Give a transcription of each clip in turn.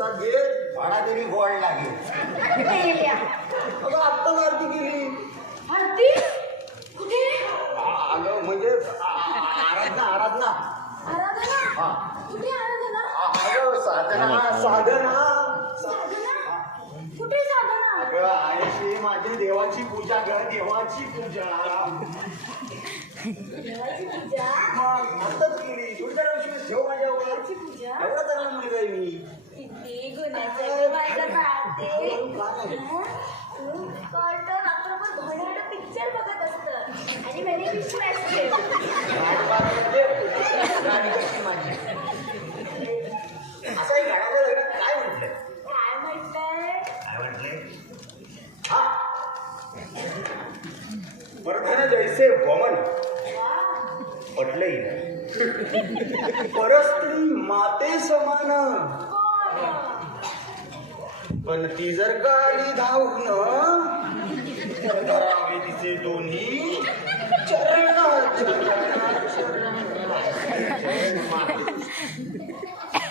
प्रसाद घे, भाडा तरी गोड लागेल. अगं आत्ता आरती केली. आरती कुठे? अगं म्हणजे आराधना आराधना आराधना हा. कुठे आराधना? अगं साधना साधना साधना कुठे साधना? अगं आयशी माझी देवाची पूजा ग, देवाची पूजा. देवाची पूजा? आत्ताच केली. थोडी जरा विश्वास ठेव माझ्यावर. देवाची पूजा? एवढा तर मुलगा आहे मी. किती गुन्ह्याचं माझं पाहते. कळतं रात्रभर भयानक पिक्चर बघत असतं आणि मेरी विश्वास ठेव. असंही गाण्याच्या लग्नात काय म्हटलंय? काय म्हटलंय? काय म्हटलंय? हा वर्धन जैसे वमन वा, पटलंही नाही. परस्त्री माते समान. बरं. पण ती जर गाडी धावून तर धरावे तिचे दोन्ही चरण.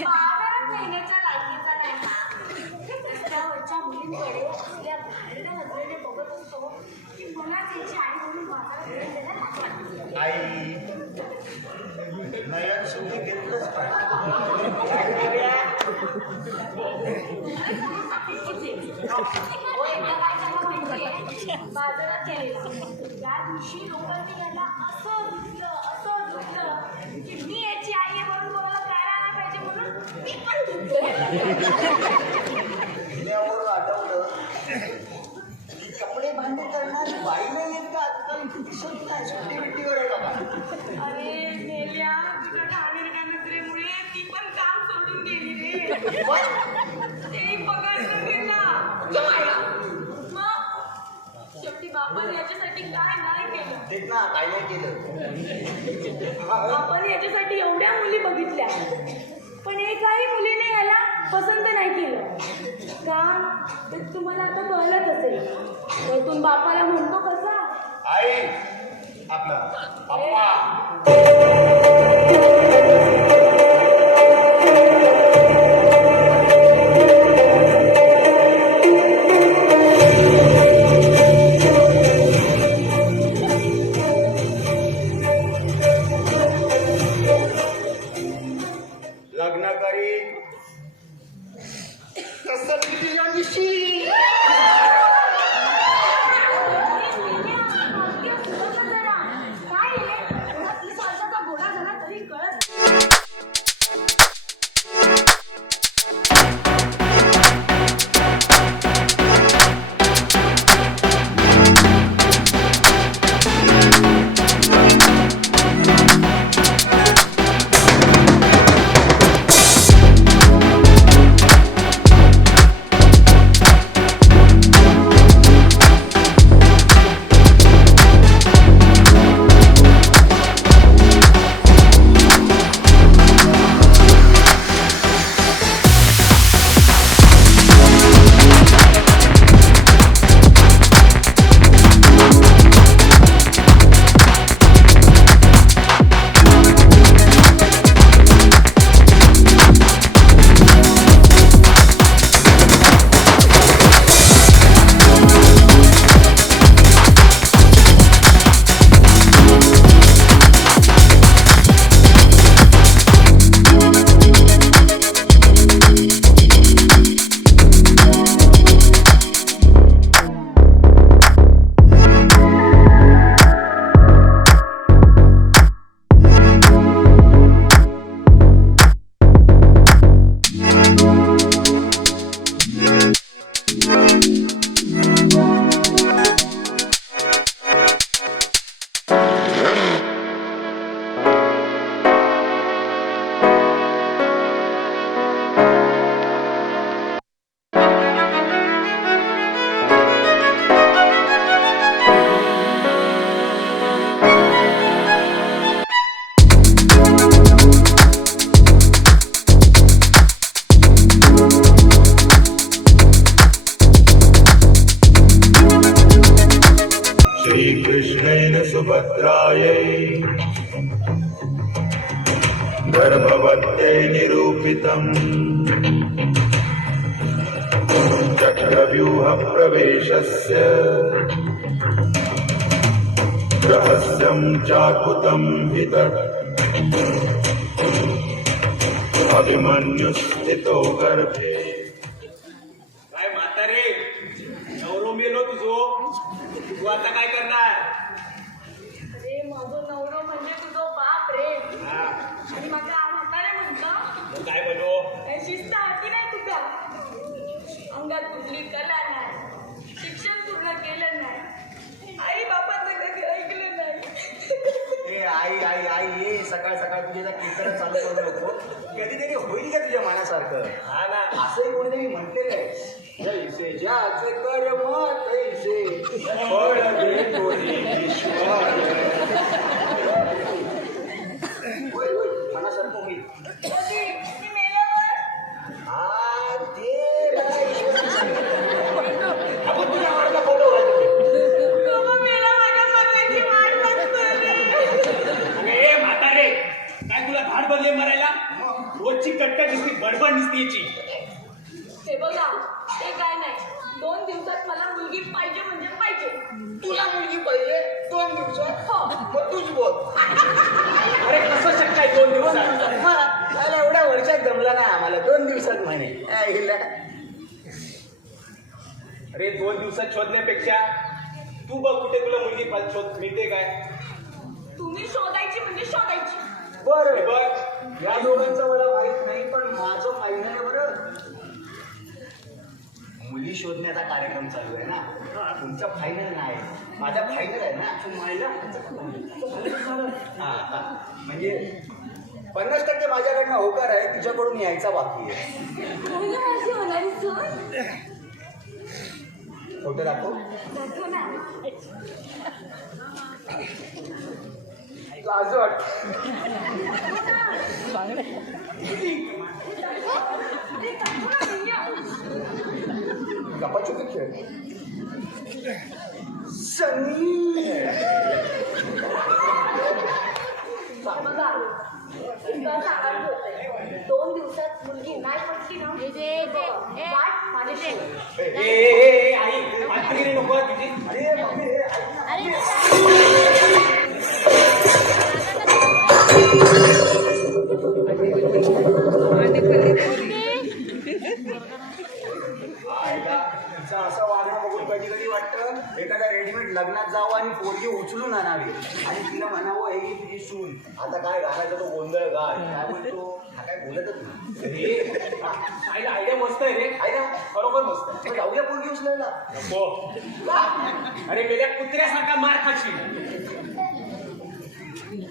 बाजारात नेण्याच्या लायकीचा नाही हा. रस्त्यावरच्या मुलींकडे असल्या भांडण्या नजरेने बघत असतो की मला त्याची आई म्हणून बाजारात नेण्याला लाज वाटते. आई नयन सुधी घेतलंच पाहिजे. हो, एकदा काय झालं माहितीये? बाजारात गेलेला त्या दिवशी लोकांनी याला असं धुतलं की मी याची आई आहे म्हणून कोणाला कळायला पाहिजे म्हणून मी पण धुतलं. हिल्यावरून आठवलं की कपडे भांडे करणारी बाई नाही येत का आजकाल? दिसत नाही. सुट्टी बिट्टीवर आहे का? अरे मेल्या, तुझ्या घाणेरड्या नजरेमुळे ती पण काम सोडून गेली रे. ते पगार न घेता. मग शेवटी बापाने याच्यासाठी काय नाही केलं. तेच ना, काय नाही केलं. बापाने याच्यासाठी एवढ्या मुली बघितल्या पण एकाही मुलीने याला पसंत नाही केलं का? ते तुम्हाला आता कळलंच असेल. त्यातून बापाला म्हणतो कसा? आई आपला पप्पा. लग्न करी कसं तुझ्या दिवशी. काय आहे? 30 वर्षाचा घोडा झाला तरी कळत सुभद्रायै गर्भवत्यै निरूपितम् चक्रव्यूहप्रवेशस्य रहस्यं चाकुतं हितत् अभिमन्युस्थितो गर्भे. काय म्हातारे नवरो मेलो तुझो तू आता काय करणार? अरे माझं नवरो म्हणजे तुझो बाप रे. हा, आणि माझा म्हातारे म्हणतो तू काय म्हणू? काय शिस्त हाती नाही तुझा. अंगात कुठली कला नाही, शिक्षण पूर्ण केलं नाही, आई बापाचं कधी ऐकलं नाही. ए आई आई आई ये सकाळ सकाळ तुझ्या कीर्तन चालू करू नको. कधीतरी होईल का तुझ्या मनासारखं? हा ना, असंही कोणीतरी म्हणतेलं आहे, जैसे ज्याचे कर्म तैसे फळ देतोरी ईश्वर. होय होय मनासारखं होईल. कधी मी मेल्यावर हा ते मला ईश्वराने सांगितलं. आपण तुझ्या मार्गा फॉलो व्हायचं. बाबा मेला माझ्या मरण्याची वाट बघतोय मी. अरे ए म्हातारे काय तुला धाड बनले मरायला? रोजची कटकट दिसती बडबड दिसती याची. हे बघा ते काय नाही, 2 दिवसात मला मुलगी पाहिजे म्हणजे पाहिजे. तुला मुलगी पाहिजे 2 दिवसात? हो. मग तूच बोल. अरे कसं शक्य आहे 2 दिवसात? हा, त्याला एवढ्या वर्षात जमला ना आम्हाला 2 दिवसात म्हणे. ऐकलं? अरे 2 दिवसात शोधण्यापेक्षा तू बघ कुठे तुला मुलगी शोध मिळते काय. तुम्ही शोधायची म्हणजे शोधायची. हे बरं बघ या दोघांचं मला माहित नाही, पण माझं फायनल आहे. बरं मुली शोधण्याचा कार्यक्रम चालू आहे ना, तुमचं फायनल नाही, माझा फायनल आहे ना. हा हा. म्हणजे 50% माझ्याकडनं होकार आहे, तिच्याकडून यायचा बाकी आहे. माझी होणारी सून फोटो दाखव. दाखव ना. लाज वाट. ते दाखव ना भैया. गप्पाचुपी खेळ. सनी बघा इतकं सांगायचं होतंय, 2 दिवसात मुलगी नाही पटली ना वाट माझ्याशी. ए आई आतगिरी नको आहे तुझी. अरे बापरे, हे ऐक ना. तिचं असं वागणं बघून कधी कधी वाटतं एखाद्या रेडीमेड लग्नात जावं आणि पोरगी उचलून आणावी आणि तिला म्हणावं हे तुझी सून. आता काय घालायचं तो गोंधळ घाल. काय म्हणतो हा काय बोलतच नाही. आईला आयडिया मस्त आहे रे. आहे ना? खरोखर मस्त आहे. मग जाऊया पोरगी उचलायला. नको. अरे मेल्या कुत्र्यासारखा मार खाशील.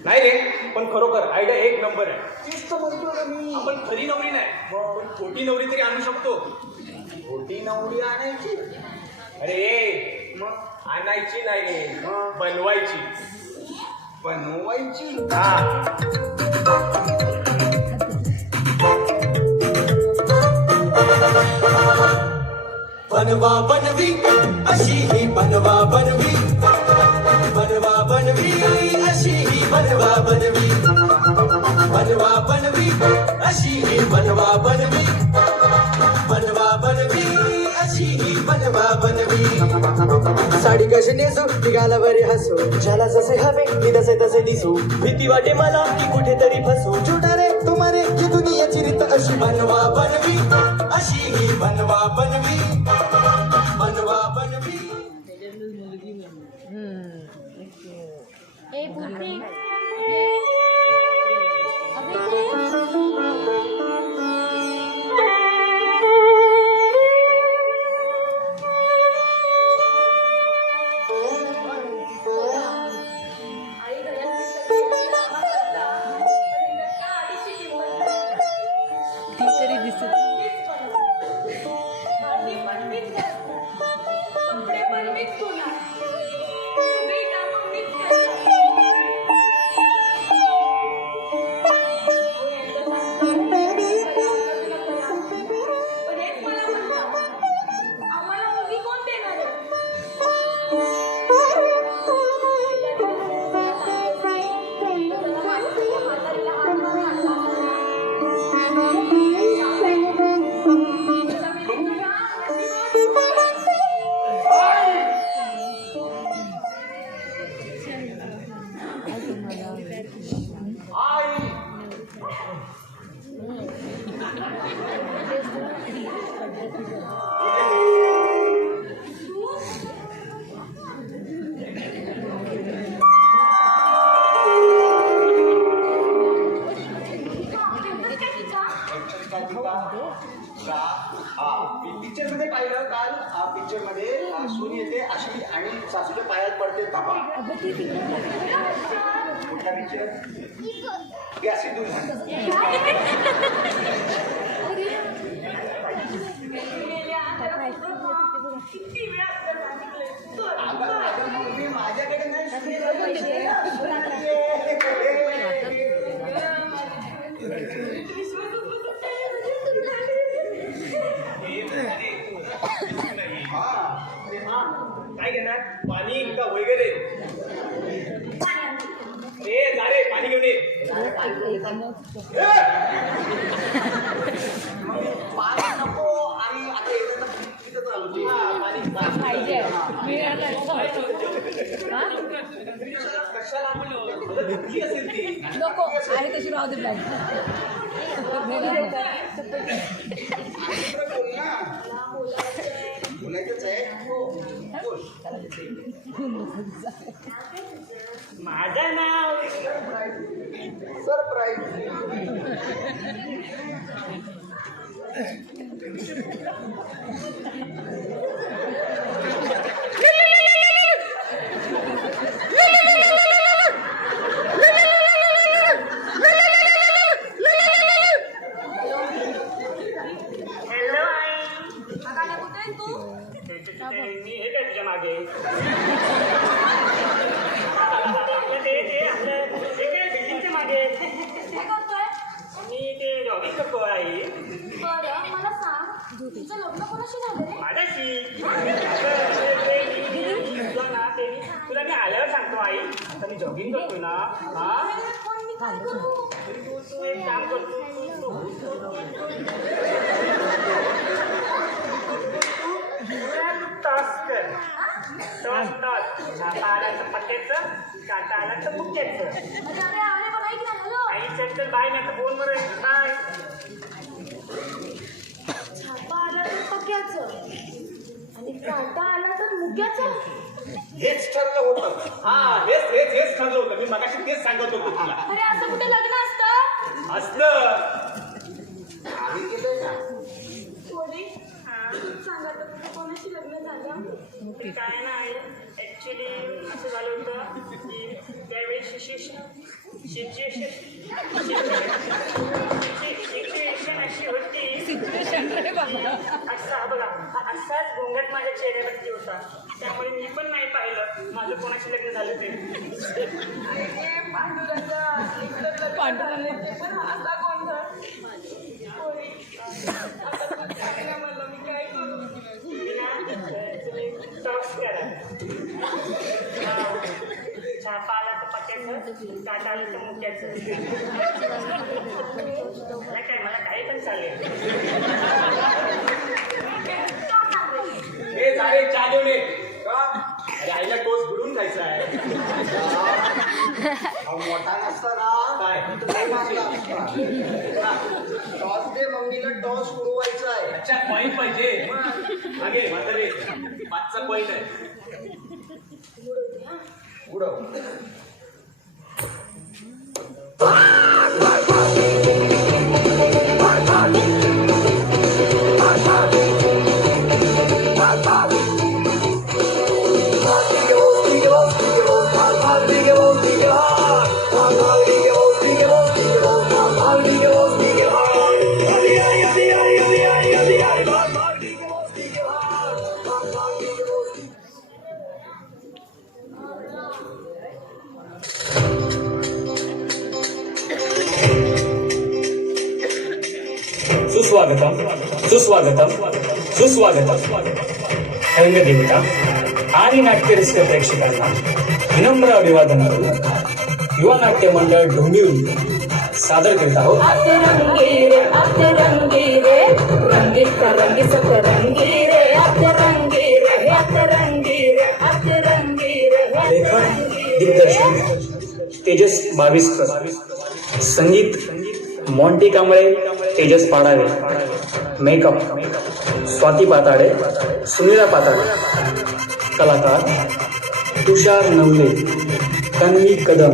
नाही रे पण खरोखर आयडिया 1 नंबर आहे. तीच तर म्हणतो ना मी. आपण खरी नवरी नाही पण खोटी नवरी तरी आणू शकतो. खोटी नवरी आणायची. अरे ए मग आणायची नाही रे बनवायची. बनवायची. बनवा बनवी अशी ही बनवा बनवी, बनवा बनवी अशी ही बनवा बनवी, बनवा बनवी अशी ही बनवा बनवी, बनवा बनवी अशी ही बनवा बनवी. साडी कशी नेसू निघाला बरे हसू, ज्याला जसे हवे मी तसे तसे दिसू, भीती वाटे मला की कुठेतरी फसू, छोटा रे तुम्हारे ही दुनियाची रीत अशी बनवा बनवी अशी ही बनवा बनवी, बनवा बनवी. ए भूते आई घरात दिसत नाही, कामात असता. पण एकदा का आईची किंमत नाही. ती तरी दिसत मीच बनवते. भांडी पण मीच घासते. कपडे पण मीच धुणार. सगळी कामं मीच करणार. पिक्चर मध्ये पाहिलं काल पिक्चर मध्ये सून येते अशी आणि सासूच्या पायात पडते बाबा. कुठला पिक्चर? या सिद्धू किती वेळा तुला सांगितलंय. माझ्याकडे नाही. काय घेणार? पाणी का वगैरे? रे पाणी घेऊन ये. पाणी नको आणि आता येतं तर तिथं चालू दे. कशाला धुतली असेल ती? नको आहे तशी राहू दे बॅग बोलायचंच आहे. माझं नाव सरप्राईज. हॅलो आई. आकाला कुठे आहे तू? मी हे काय तुझ्या मागे बिल्डिंगच्या मागे काय करतोय? मी ते जॉगिंग करतो आई. बरं मला सांग तुझं लग्न कोणाशी झालं रे? माझ्याशी तुला मी आल्यावर सांगतो आई. आता मी जॉगिंग करतोय ना. हा पण मी काय करू? तू एक काम करतो. टॉस कर. टॉस झापा आला तर पट्ट्याचं, काटा आला तर मुक्याचं. अरे अरे अरे पण ऐक ना हॅलो आई चल बाय. मी आता फोनवर आहे. बाय. छापा आला तर पक्याचं आणि काटा आला तर मुक्याचं. हेच ठरलं होतं. हा हेच ठरलं होतं. मी मगाशी तेच सांगत होतो तुला. अरे असं कुठे लग्न असतं? असलं आम्ही केलंय ना. सोरी सांगा तर तुझं कोणाशी लग्न झालं? ते काय नाही ऍक्च्युली असं झालं होतं की त्यावेळी सिच्युएशन अशी होती. असा बघा असाच गोंगाट माझ्या चेहऱ्यावरती होता. त्यामुळे मी पण नाही पाहिलं माझं कोणाशी लग्न झालं ते. पांडुरंग पण असा गोंधळ. सोरी आता तू सांग ना मला मी काय करू? तुम्ही टॉस करा. छापा आला तर पक्याचं, काटा आलं तर मुक्याचं. मला काही पण चालेल. हे झाले चहा देऊन ये. अरे आईला टोस्ट बुडून खायचा आहे. मोठा नसताना काय? टॉस दे मम्मीला टॉस उडवायचा आहे. अच्छा पॉईंट पाहिजे. मागे म्हातारे 5चा पॉईंट आहे. उडव. सुस्वागतम रंगदेवता आणि नाट्यरसिक प्रेक्षकांना विनम्र अभिवादन करून युवा नाट्य मंडळ डोंबिवली सादर करीत आहोत लेखन दिग्दर्शन तेजस बाविस्कर, संगीत मॉन्टी कांबळे, तेजस पाडावे, मेकअप स्वाती पाताडे, सुनीला पाताडे, कलाकार तुषार नवले, तन्वी कदम,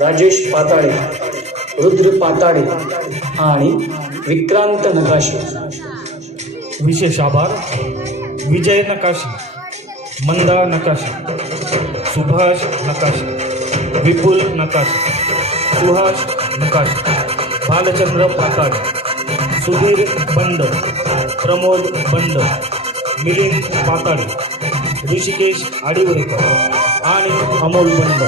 राजेश पाताडे, रुद्र पाताडे आणि विक्रांत नकाशे, विशेष आभार विजय नकाशे, मंदा नकाशे, सुभाष नकाशे, विपुल नकाशे, सुहास नकाशे, भालचंद्र पाताडे, सुधीर बंड, प्रमोद बंड, मिलिंद पाताडे, ऋषिकेश आडिवरेकर आणि अमोल बंड.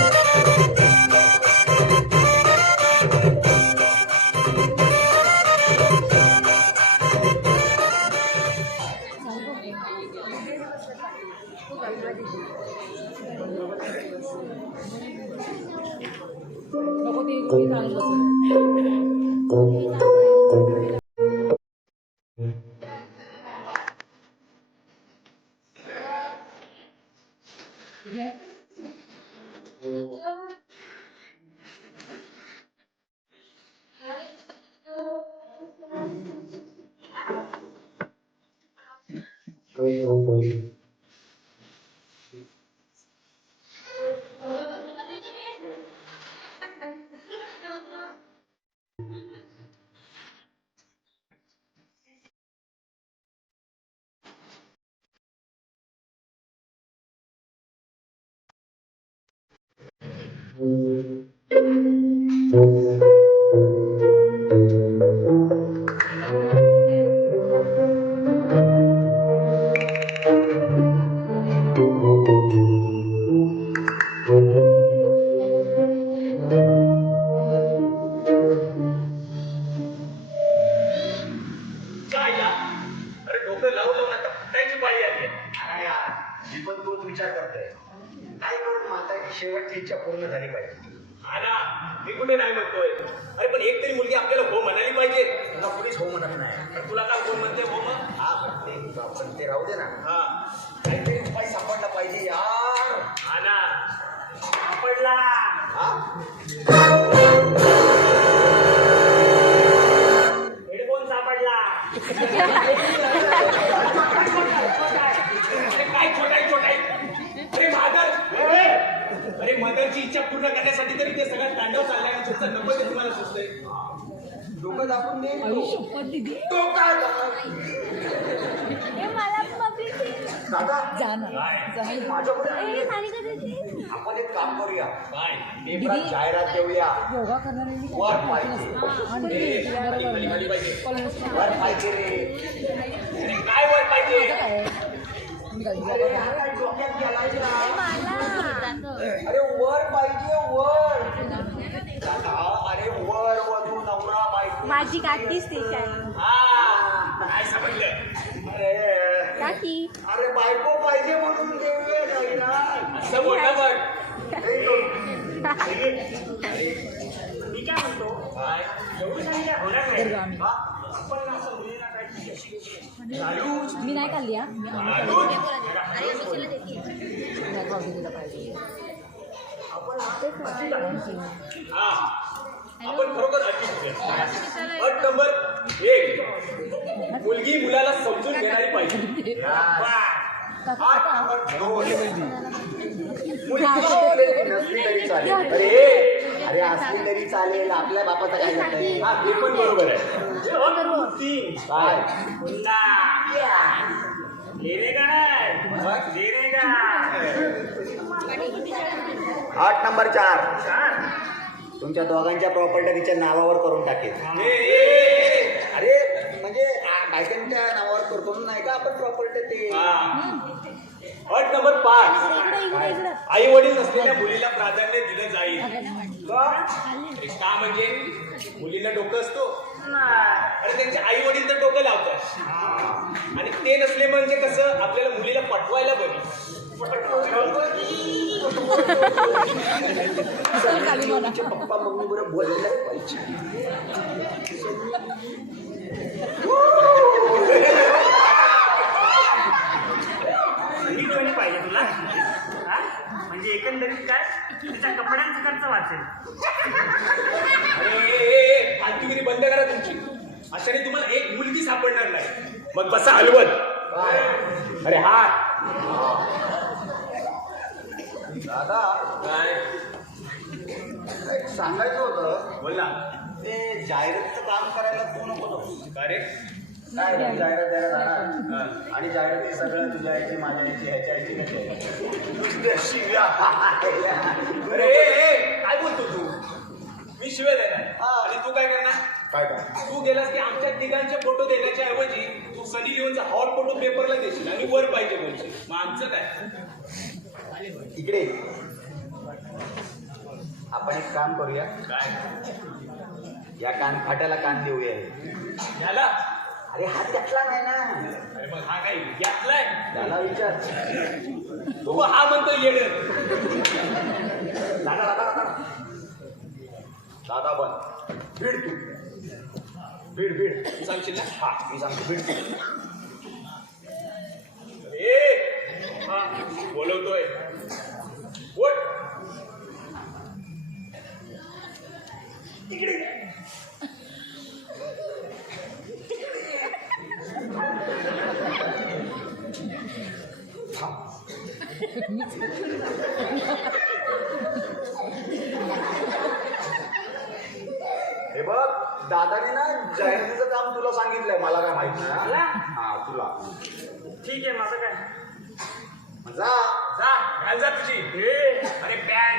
नको ते तुम्ही घालून बसू. जायला अरे डोकं लावून आता फुटायची पाळी आली काय यार, मी पण तोच विचार करतोय. काय करून माताची शेवटची इच्छा पूर्ण झाली पाहिजे. हा ना, मी कुठे नाही म्हणतोय. अरे पण एक तरी मुलगी आपल्याला हो म्हणाली पाहिजे. तुला कुणीच हो म्हणत नाही. पण तुला काय कोण म्हणते हो मग? हा पण ते राहू दे ना. हा काहीतरी उपाय सापडला पाहिजे यार. हा ना, सापडला. हा हेडफोन सापडला. अरे काय छोटाई. अरे मादर, अरे मदरची इच्छा पूर्ण करण्यासाठी तरी ते सगळं तांडव चाललाय आणि तुमचं नको ते तुम्हाला सुचतंय. डोकं दाबून दे. शपथ दिदी तो काय दादा जा ना जा. माझ्याकडे आपण एक काम करूया. काय पेपरात जाहिरात देऊया. योगा करणाऱ्यांनी वर पाहिजे. खाली पाहिजे. वर पाहिजे रे. अरे काय वर पाहिजे? अरे हा काय डोक्यात गेलाय ना? अरे वर पाहिजे वर. दादा, अरे वर वधू नवरा बायको. माझी काकी स्टेशन हा काय समजलं? अरे बायको पाहिजे म्हणून देऊया नाही ना. असं बोलणं बघ. मी काय म्हणतो काय एवढी काही काय होणार नाही. बरं, आम्ही आपण असं मुलींना काय मी नाही खाल्ली हा. मी आम्ही खाऊ दिलेलं पाहिजे. हा आपण खरोखर अटी करूया. अट नंबर 1, मुलगी मुलाला समजून घेणारी पाहिजे. नसली तरी चालेल. अरे असली तरी चालेल. आपल्या बापाचं काय झालं? हा ते पण बरोबर आहे. काय आठ नंबर 4 तुमच्या दोघांच्या प्रॉपर्टी तिच्या नावावर करून टाकेल. अरे म्हणजे बायकांच्या नावावर करतो नाही का आपण प्रॉपर्टी ते. अट नंबर 5, आई वडील नसलेल्या मुलीला प्राधान्य दिलं जाईल. का म्हणजे मुलीला डोकं असतो अरे त्यांचे आई वडील तर डोकं लावतात आणि ते नसले म्हणजे कसं आपल्याला मुलीला पटवायला बरी. पप्पा मम्मी बरोबर बोलायला पाहिजे. कोणी पाहिजे तुला म्हणजे एकंदरीत काय तिच्या कपड्यांचा खर्च वाचेल. अरे फालतूगिरी बंद करा तुमची. अशाने तुम्हाला एक मुलगी सापडणार नाही. मग बसा हलवत. अरे हा दादा काय एक सांगायचं होतं. बोल ना. ते जाहिरातीचं काम करायला तू नको का रे? काय तू जाहिरात द्यायला जाणार आणि जाहिराती सगळं तुझ्या याची माझ्या याची ह्याच्या याची नुसत्या शिव्या. अरे काय बोलतो तू? मी शिवाय देणार आणि तू काय करणार? काय काय तू गेलास की आमच्या तिघांचे फोटो देण्याच्या ऐवजी तू सनी लिओनचा हॉट फोटो पेपरला देशील आणि वर पाहिजे बोलशील. मग आमचं काय? इकडे आपण एक काम करूया. काय? या कान फाट्याला कान देऊया. झाला? अरे हा त्यातला नाही ना. अरे मग हा काय घेतलाय? त्याला विचार. तू हा म्हणतो येड. दादा दादा दादा दादा बन भीड तू भीड भीड तू सांगशील ना? हा मी सांगतो भीड तू. ए हा बोलवतोय. बोल. हे बघ दादाने ना जाहिरातीचं काम तुला सांगितलंय. मला काय माहित नाही. मला? हा तुला. ठीक आहे माझं काय? जा जा घाल जा तुझी. अरे पॅन.